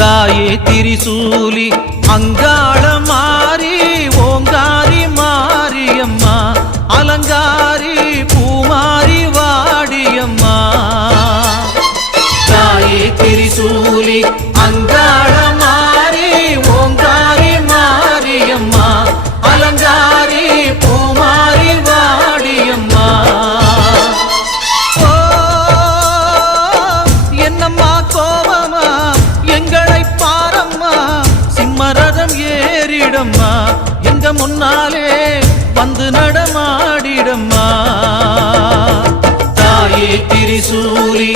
தாயே திரிசூலி அங்காள மாறி ஓங்காரி மாரியம்மா அலங்காரி பூமாரி வாடியம்மா தாயே திரிசூலி அங்காள மாறி ஓங்காரி மாரியம்மா அலங்காரி பூமாரி வாடியம்மா என்னம்மா கோபமா எங்களை பாரம்மா சிம்மரதம் ஏறிடம்மா எங்க முன்னாலே வந்து நடமாடிடம்மா தாயே திரிசூலி